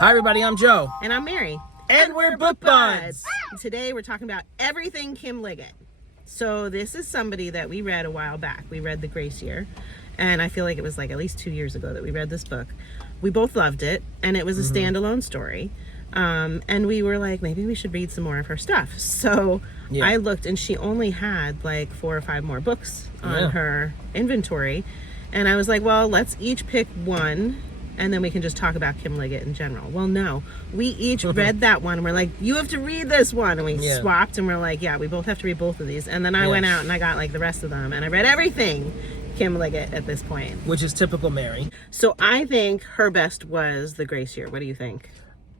Hi everybody, I'm Joe. And I'm Mary. And we're Book Buds. Today we're talking about everything Kim Liggett. So this is somebody that we read a while back. We read The Grace Year. And I feel like it was like at least 2 years ago that we read this book. We both loved it. And it was a standalone story. And we were like, maybe we should read some more of her stuff. So I looked and she only had like 4 or 5 more books on her inventory. And I was like, well, let's each pick one. And then we can just talk about Kim Liggett in general. Well, no. We each read that one. And we're like, you have to read this one. And we swapped and we're like, yeah, we both have to read both of these. And then I went out and I got like the rest of them. And I read everything Kim Liggett at this point. Which is typical Mary. So I think her best was The Grace Year. What do you think?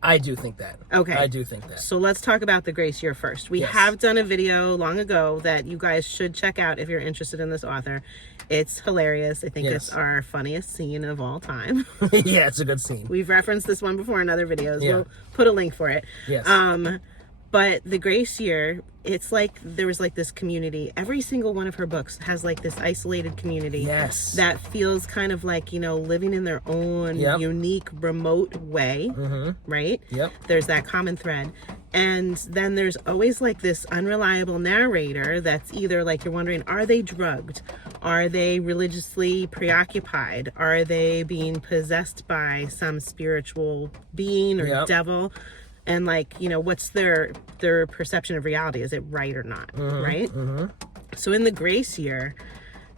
I do think that. Okay. I do think that. So let's talk about The Grace Year first. We have done a video long ago that you guys should check out if you're interested in this author. It's hilarious. I think it's our funniest scene of all time. Yeah, it's a good scene. We've referenced this one before in other videos. We'll put a link for it. Yes. But The Grace Year, it's like there was like this community. Every single one of her books has like this isolated community that feels kind of like, you know, living in their own unique, remote way, right? Yep. There's that common thread. And then there's always like this unreliable narrator that's either like you're wondering, are they drugged? Are they religiously preoccupied? Are they being possessed by some spiritual being or devil? And like, you know, what's their perception of reality? Is it right or not? Right? So in The Grace Year,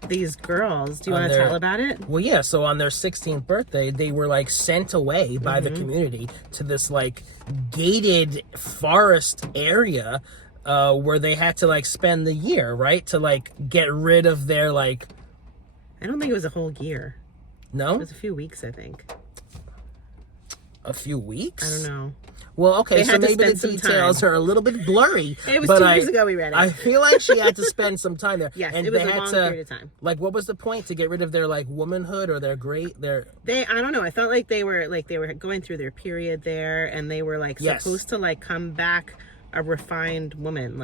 these girls, do you want to tell about it? Well, yeah. So on their 16th birthday, they were like sent away by the community to this like gated forest area where they had to like spend the year, right? To like get rid of their like... I don't think it was a whole year. No? It was a few weeks, I think. A few weeks? I don't know. Well, okay, so maybe the details are a little bit blurry. It was 2 years ago we read it. I feel like she had to spend some time there. Yes, and it was they a had long to, period of time. Like, what was the point? To get rid of their, like, womanhood or their I don't know. I felt like they were going through their period there, and they were, like, supposed to, like, come back a refined woman,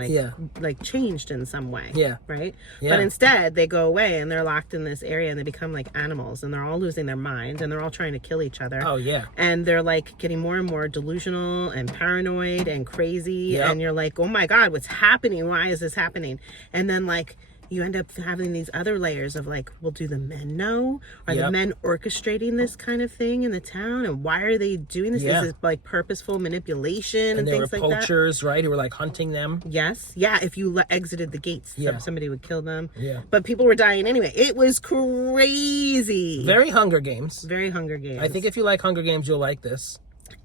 like changed in some way. Yeah. Right? Yeah. But instead, they go away, and they're locked in this area, and they become, like, animals, and they're all losing their minds, and they're all trying to kill each other. Oh, yeah. And they're, like, getting more and more delusional and paranoid and crazy, and you're like, oh, my God, what's happening? Why is this happening? And then, like, you end up having these other layers of like, well, do the men know? Are the men orchestrating this kind of thing in the town? And why are they doing this? Is it like purposeful manipulation and things like that? And there were poachers, right, who were like hunting them. Yes. Yeah, if you exited the gates, somebody would kill them. Yeah. But people were dying anyway. It was crazy. Very Hunger Games. Very Hunger Games. I think if you like Hunger Games, you'll like this.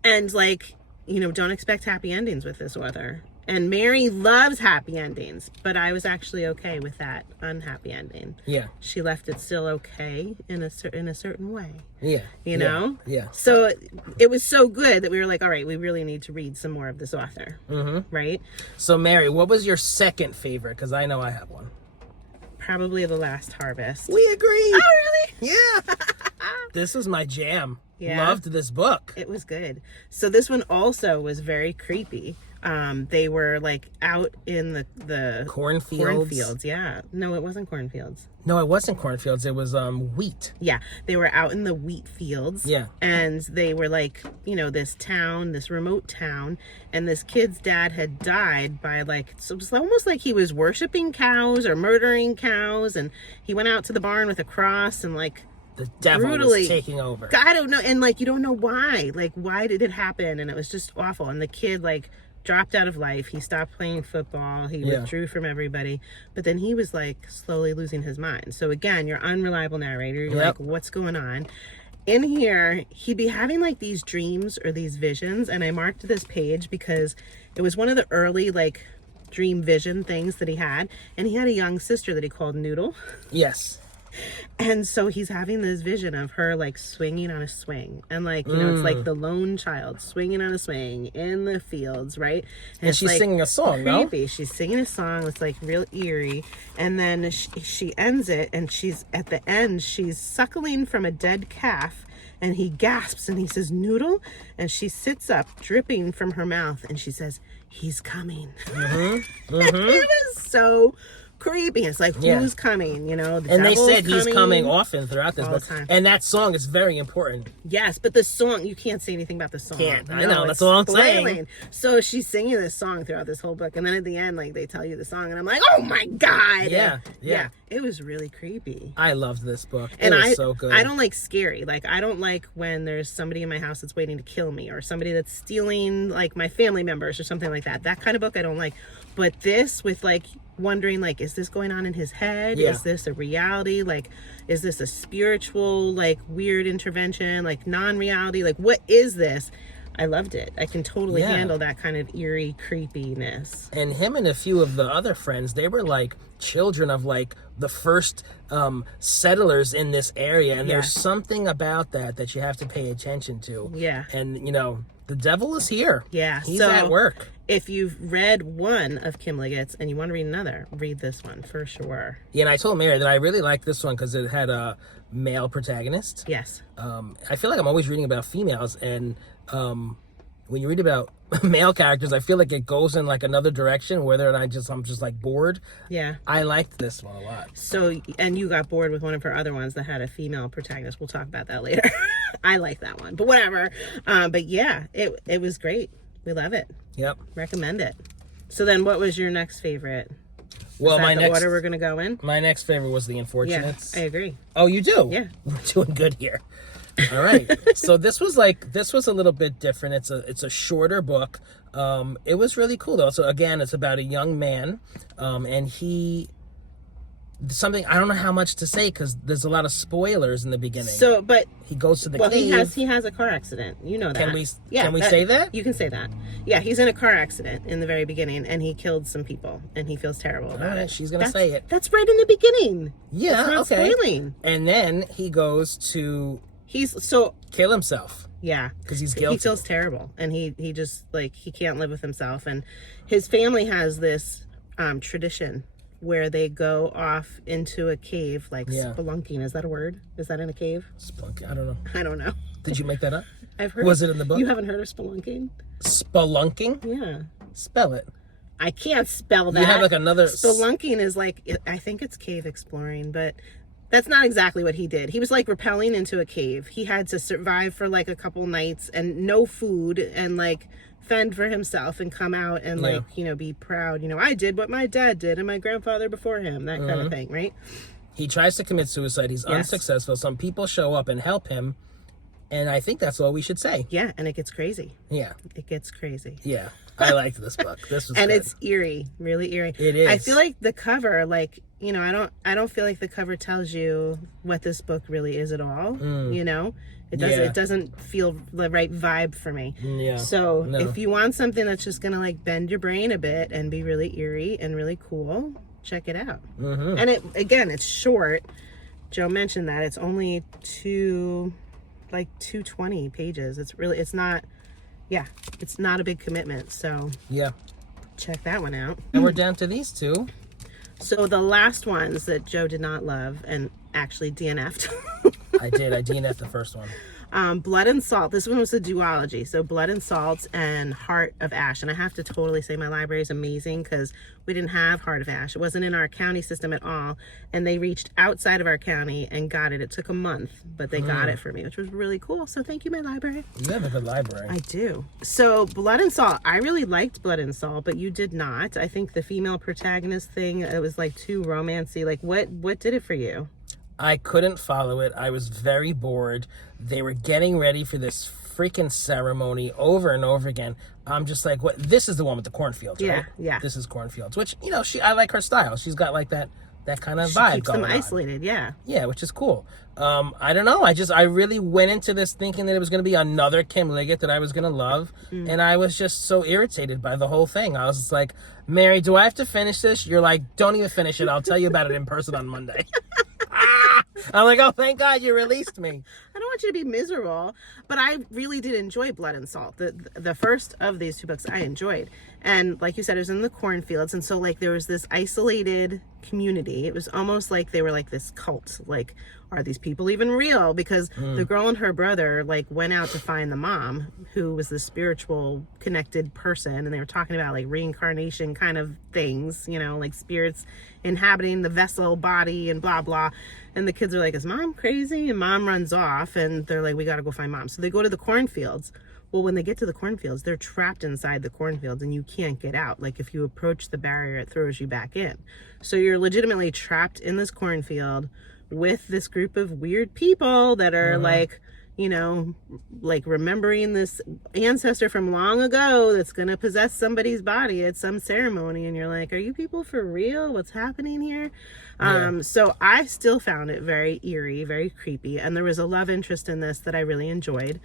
And like, you know, don't expect happy endings with this author. And Mary loves happy endings, but I was actually okay with that unhappy ending. Yeah. She left it still okay in a certain way. Yeah. You know? Yeah. So it was so good that we were like, all right, we really need to read some more of this author. Right? So Mary, what was your second favorite? Because I know I have one. Probably The Last Harvest. We agree. Oh, really? Yeah. This was my jam. Yeah. Loved this book. It was good. So this one also was very creepy. They were like out in the cornfields. Yeah. No, it wasn't cornfields. No, it wasn't cornfields. It was wheat. Yeah. They were out in the wheat fields. Yeah. And they were like, you know, this remote town, and this kid's dad had died by like, so it was almost like he was worshiping cows or murdering cows, and he went out to the barn with a cross and like the devil was taking over. I don't know. And like, you don't know why. Like, why did it happen? And it was just awful. And the kid like dropped out of life. He stopped playing football. He withdrew from everybody. But then he was like slowly losing his mind. So again, you're unreliable narrator. You're like, what's going on? In here, he'd be having like these dreams or these visions. And I marked this page because it was one of the early like dream vision things that he had. And he had a young sister that he called Noodle. Yes. And so he's having this vision of her like swinging on a swing, and like, you know, it's like the lone child swinging on a swing in the fields, right? And she's like singing a song, creepy. She's singing a song that's like real eerie, and then she ends it, and she's at the end, she's suckling from a dead calf, and he gasps and he says, "Noodle," and she sits up, dripping from her mouth, and she says, "He's coming." It was so creepy. It's like, Yeah. who's coming? You know, the And they devil's said he's coming often throughout this all the book. time. And that song is very important. Yes, but the song, you can't say anything about the song. Can't. I No, know, it's that's all I'm saying. spoiling. So she's singing this song throughout this whole book, and then at the end, like, they tell you the song, and I'm like, oh my God. Yeah. It was really creepy. I loved this book. And it was so good. I don't like scary. Like, I don't like when there's somebody in my house that's waiting to kill me, or somebody that's stealing, like, my family members or something like that. That kind of book I don't like. But this, with, like, wondering, like, is this going on in his head? Yeah. Is this a reality? Like, is this a spiritual, like, weird intervention? Like, non-reality? Like, what is this? I loved it. I can totally handle that kind of eerie creepiness. And him and a few of the other friends, they were like children of like the first settlers in this area. And there's something about that you have to pay attention to. Yeah. And, you know, the devil is here. Yeah. He's at work. If you've read one of Kim Liggett's and you want to read another, read this one for sure. Yeah, and I told Mary that I really liked this one because it had a male protagonist. Yes. I feel like I'm always reading about females, and when you read about male characters, I feel like it goes in like another direction, whether or not I'm just like bored. Yeah. I liked this one a lot. So, and you got bored with one of her other ones that had a female protagonist. We'll talk about that later. I like that one, but whatever. But yeah, it was great. We love it. Yep. Recommend it. So then what was your next favorite? Well, Is that my the next order we're going to go in? my next favorite was The Yeah, Unfortunates. I agree. Oh, you do? Yeah. We're doing good here. All right. So this was a little bit different. It's a shorter book. It was really cool though. So again, it's about a young man, and I don't know how much to say because there's a lot of spoilers in the beginning. So, but he goes to the cave. he has a car accident. You know that. Can we say that? You can say that. Yeah, he's in a car accident in the very beginning, and he killed some people, and he feels terrible about it. She's gonna say it. That's right in the beginning. Yeah. It's not spoiling. And then he goes to kill himself. Yeah, because he's guilty. He feels terrible, and he just like he can't live with himself, and his family has this tradition where they go off into a cave, like spelunking. Is that a word? Is that in a cave? Spelunking? I don't know. I don't know. Did you make that up? I've heard. Was it in the book? You haven't heard of spelunking? Spelunking? Yeah. Spell it. I can't spell that. You have like another... Spelunking is like, I think it's cave exploring, but that's not exactly what he did. He was like rappelling into a cave. He had to survive for like a couple nights and no food and like fend for himself and come out and like, you know, be proud. You know, I did what my dad did and my grandfather before him, that kind of thing, right? He tries to commit suicide. He's unsuccessful. Some people show up and help him. And I think that's all we should say. Yeah, and it gets crazy. Yeah. It gets crazy. Yeah. I liked this book. This was and good. It's eerie, really eerie. It is. I feel like the cover, like, you know, I don't feel like the cover tells you what this book really is at all. You know? It doesn't feel the right vibe for me. Yeah. So if you want something that's just gonna like bend your brain a bit and be really eerie and really cool, check it out. And it's short. Joe mentioned that it's only 220 pages. It's not a big commitment. So check that one out. And we're down to these two. So the last ones that Joe did not love and actually DNF'd. I did. I DNF'd the first one. Blood and Salt. This one was a duology. So Blood and Salt and Heart of Ash. And I have to totally say my library is amazing because we didn't have Heart of Ash. It wasn't in our county system at all. And they reached outside of our county and got it. It took a month, but they got it for me, which was really cool. So thank you, my library. You have a good library. I do. So Blood and Salt. I really liked Blood and Salt, but you did not. I think the female protagonist thing, it was like too romancy. Like what did it for you? I couldn't follow it. I was very bored. They were getting ready for this freaking ceremony over and over again. I'm just like, what? This is the one with the cornfields, right? Yeah. This is cornfields, which, you know, I like her style. She's got like that kind of vibe keeps going them on. isolated, yeah. Yeah, which is cool. I don't know. I really went into this thinking that it was going to be another Kim Liggett that I was going to love. And I was just so irritated by the whole thing. I was just like, Mary, do I have to finish this? You're like, don't even finish it. I'll tell you about it in person on Monday. I'm like, oh, thank God you released me. I don't want you to be miserable. But I really did enjoy Blood and Salt. The first of these two books I enjoyed. And like you said, it was in the cornfields. And so like there was this isolated community. It was almost like they were like this cult. Like, are these people even real? Because the girl and her brother like went out to find the mom, who was the spiritual connected person. And they were talking about like reincarnation kind of things, you know, like spirits inhabiting the vessel body and blah, blah. And the kids are like, is mom crazy? And mom runs off and they're like, we got to go find mom. So they go to the cornfields. Well, when they get to the cornfields, they're trapped inside the cornfields and you can't get out. Like if you approach the barrier, it throws you back in. So you're legitimately trapped in this cornfield with this group of weird people that are like, you know, like remembering this ancestor from long ago that's going to possess somebody's body at some ceremony. And you're like, are you people for real? What's happening here? So I still found it very eerie, very creepy. And there was a love interest in this that I really enjoyed.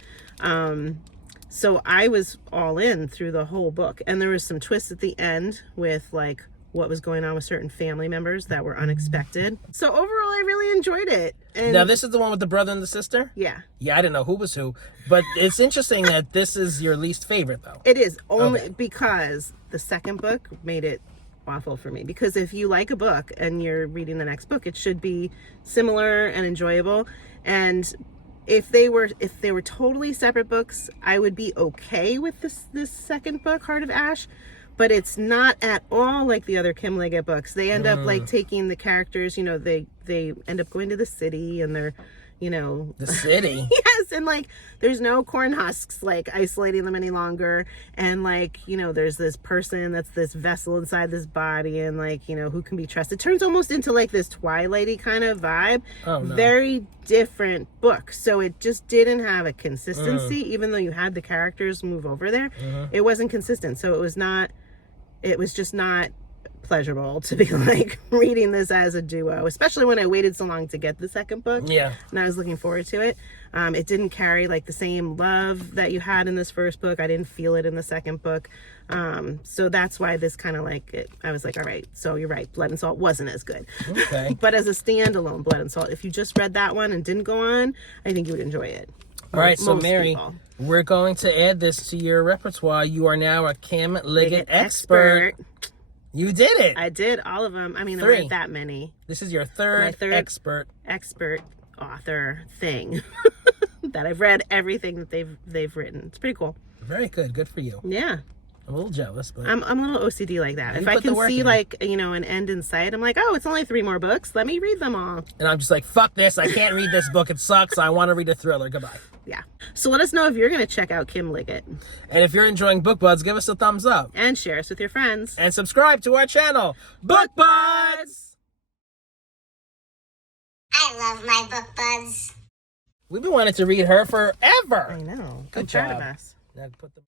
So I was all in through the whole book. And there was some twists at the end with like what was going on with certain family members that were unexpected. So overall, I really enjoyed it. And now, this is the one with the brother and the sister? Yeah. Yeah, I didn't know who was who. But it's interesting that this is your least favorite, though. It is, only because the second book made it awful for me. Because if you like a book and you're reading the next book, it should be similar and enjoyable. And if they were totally separate books, I would be okay with this second book, Heart of Ash. But it's not at all like the other Kim Liggett books. They end up like taking the characters, you know, they end up going to the city and they're, you know. The city? Yes, and like there's no corn husks like isolating them any longer. And like, you know, there's this person that's this vessel inside this body and like, you know, who can be trusted. It turns almost into like this Twilighty kind of vibe. Oh, no. Very different book. So it just didn't have a consistency, even though you had the characters move over there. It wasn't consistent. So it was just not pleasurable to be like reading this as a duo, especially when I waited so long to get the second book. Yeah. And I was looking forward to it. It didn't carry like the same love that you had in this first book. I didn't feel it in the second book. So that's why this kind of like it, I was like, all right, so you're right. Blood and Salt wasn't as good. Okay. But as a standalone Blood and Salt, if you just read that one and didn't go on, I think you would enjoy it. All right, so Mary, we're going to add this to your repertoire. You are now a Kim Liggett expert. You did it. I did all of them. I mean, there weren't that many. This is your third expert author thing that I've read everything that they've written. It's pretty cool. Very good. Good for you. Yeah. I'm a little jealous, but I'm a little OCD like that. If I can see like, you know, an end in sight, I'm like, oh, it's only 3 more books. Let me read them all. And I'm just like, fuck this. I can't read this book. It sucks. I want to read a thriller. Goodbye. Yeah. So let us know if you're going to check out Kim Liggett. And if you're enjoying Book Buds, give us a thumbs up. And share us with your friends. And subscribe to our channel, Book Buds! I love my Book Buds. We've been wanting to read her forever. I know. Good job. Proud of us. Now put the